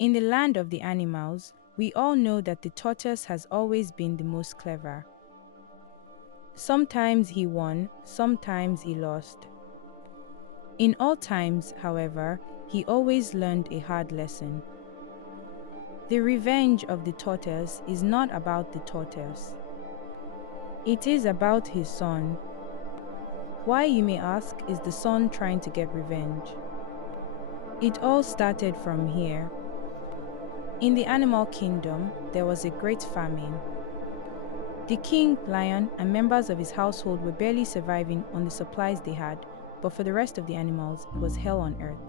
In the land of the animals, we all know that the tortoise has always been the most clever. Sometimes he won, sometimes he lost. In all times, however, he always learned a hard lesson. The revenge of the tortoise is not about the tortoise. It is about his son. Why, you may ask, is the son trying to get revenge? It all started from here. In the animal kingdom, there was a great famine. The king, lion, and members of his household were barely surviving on the supplies they had, but for the rest of the animals, it was hell on earth.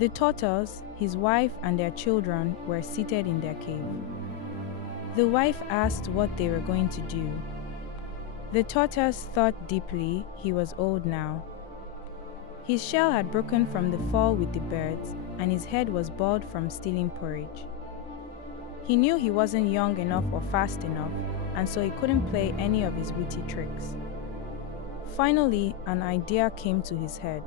The tortoise, his wife, and their children were seated in their cave. The wife asked what they were going to do. The tortoise thought deeply. He was old now. His shell had broken from the fall with the birds, and his head was bald from stealing porridge. He knew he wasn't young enough or fast enough, and so he couldn't play any of his witty tricks. Finally, an idea came to his head.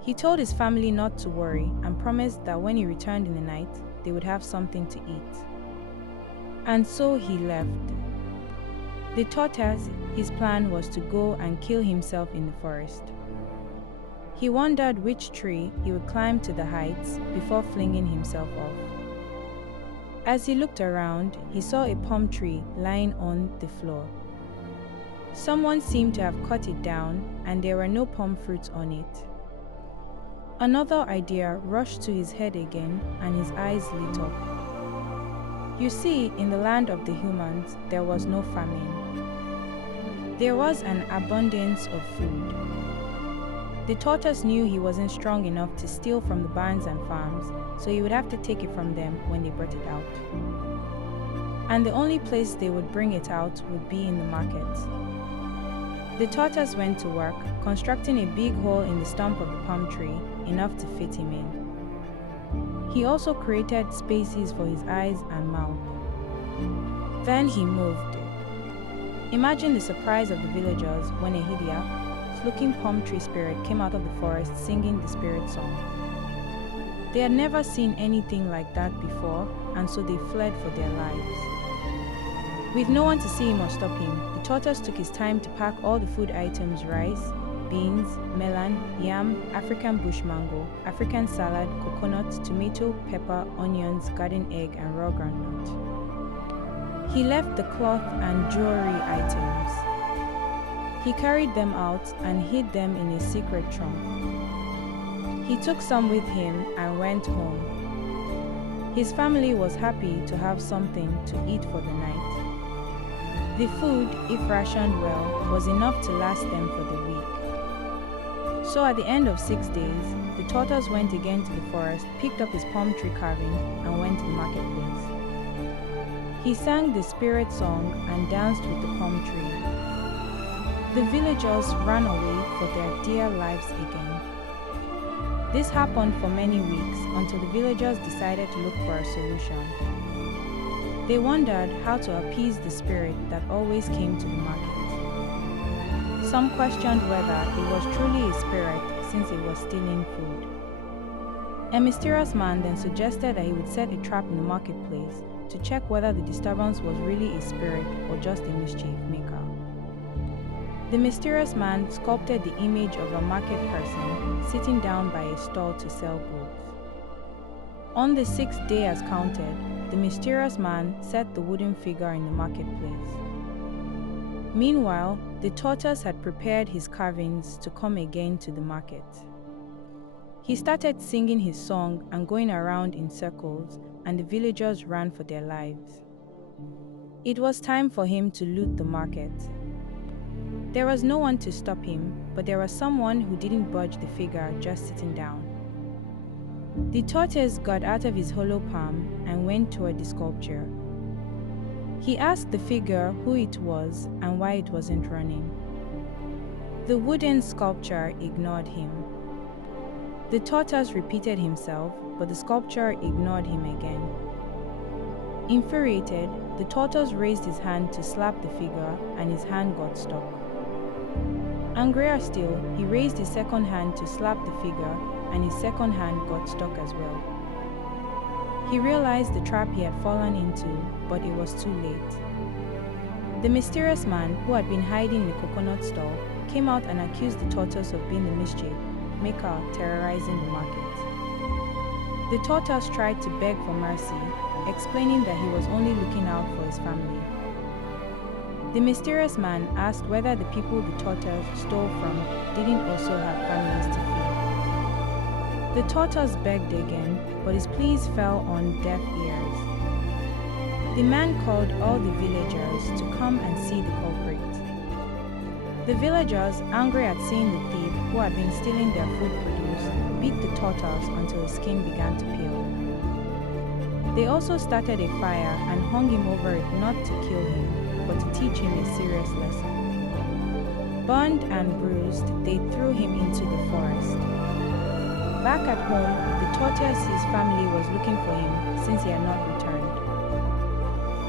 He told his family not to worry and promised that when he returned in the night, they would have something to eat. And so he left. The tortoise, his plan was to go and kill himself in the forest. He wondered which tree he would climb to the heights before flinging himself off. As he looked around, he saw a palm tree lying on the floor. Someone seemed to have cut it down, and there were no palm fruits on it. Another idea rushed to his head again, and his eyes lit up. You see, in the land of the humans, there was no famine. There was an abundance of food. The tortoise knew he wasn't strong enough to steal from the barns and farms, so he would have to take it from them when they brought it out. And the only place they would bring it out would be in the market. The tortoise went to work, constructing a big hole in the stump of the palm tree, enough to fit him in. He also created spaces for his eyes and mouth. Then he moved. Imagine the surprise of the villagers when a hideous-looking palm tree spirit came out of the forest singing the spirit song. They had never seen anything like that before, and so they fled for their lives. With no one to see him or stop him, the tortoise took his time to pack all the food items: rice, beans, melon, yam, African bush mango, African salad, coconut, tomato, pepper, onions, garden egg, and raw groundnut. He left the cloth and jewelry items. He carried them out and hid them in a secret trunk. He took some with him and went home. His family was happy to have something to eat for the night. The food, if rationed well, was enough to last them for the week. So at the end of 6 days, the tortoise went again to the forest, picked up his palm tree carving, and went to the marketplace. He sang the spirit song and danced with the palm tree. The villagers ran away for their dear lives again. This happened for many weeks until the villagers decided to look for a solution. They wondered how to appease the spirit that always came to the market. Some questioned whether it was truly a spirit since it was stealing food. A mysterious man then suggested that he would set a trap in the marketplace to check whether the disturbance was really a spirit or just a mischief maker. The mysterious man sculpted the image of a market person sitting down by a stall to sell goods. On the 6th day as counted, the mysterious man set the wooden figure in the marketplace. Meanwhile, the tortoise had prepared his carvings to come again to the market. He started singing his song and going around in circles, and the villagers ran for their lives. It was time for him to loot the market. There was no one to stop him, but there was someone who didn't budge the figure just sitting down. The tortoise got out of his hollow palm and went toward the sculpture. He asked the figure who it was and why it wasn't running. The wooden sculpture ignored him. The tortoise repeated himself, but the sculpture ignored him again. Infuriated, the tortoise raised his hand to slap the figure, and his hand got stuck. Angrier still, he raised his second hand to slap the figure, and his second hand got stuck as well. He realized the trap he had fallen into, but it was too late. The mysterious man, who had been hiding in the coconut stall, came out and accused the tortoise of being the mischief maker terrorizing the market. The tortoise tried to beg for mercy, explaining that he was only looking out for his family. The mysterious man asked whether the people the tortoise stole from didn't also have families to feed. The tortoise begged again, but his pleas fell on deaf ears. The man called all the villagers to come and see the culprit. The villagers, angry at seeing the thief who had been stealing their food produce, beat the tortoise until his skin began to peel. They also started a fire and hung him over it not to kill him, but to teach him a serious lesson. Burned and bruised, they threw him into the forest. Back at home, the tortoise's family was looking for him since he had not returned.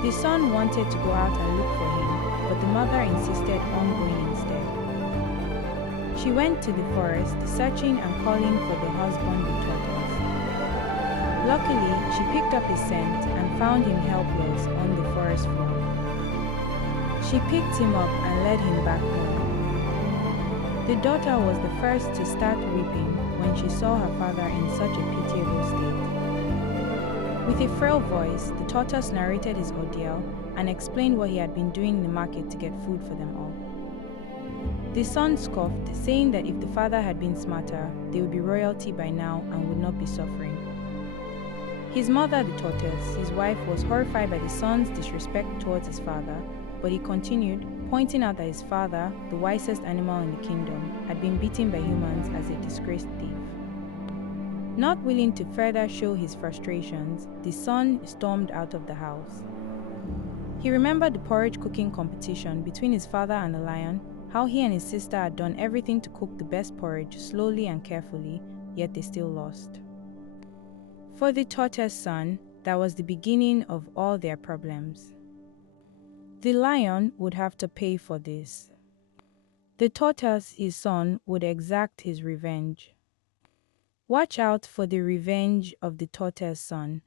The son wanted to go out and look for him, but the mother insisted on going instead. She went to the forest, searching and calling for the husband the tortoise. Luckily, she picked up his scent and found him helpless on the forest floor. She picked him up and led him back home. The daughter was the first to start weeping when she saw her father in such a pitiable state. With a frail voice, the tortoise narrated his ordeal and explained what he had been doing in the market to get food for them all. The son scoffed, saying that if the father had been smarter, they would be royalty by now and would not be suffering. His mother, the tortoise, his wife, was horrified by the son's disrespect towards his father, but he continued, pointing out that his father, the wisest animal in the kingdom, had been beaten by humans as a disgraced thief. Not willing to further show his frustrations, the son stormed out of the house. He remembered the porridge cooking competition between his father and the lion, how he and his sister had done everything to cook the best porridge slowly and carefully, yet they still lost. For the tortoise's son, that was the beginning of all their problems. The lion would have to pay for this. The tortoise, his son, would exact his revenge. Watch out for the revenge of the tortoise's son,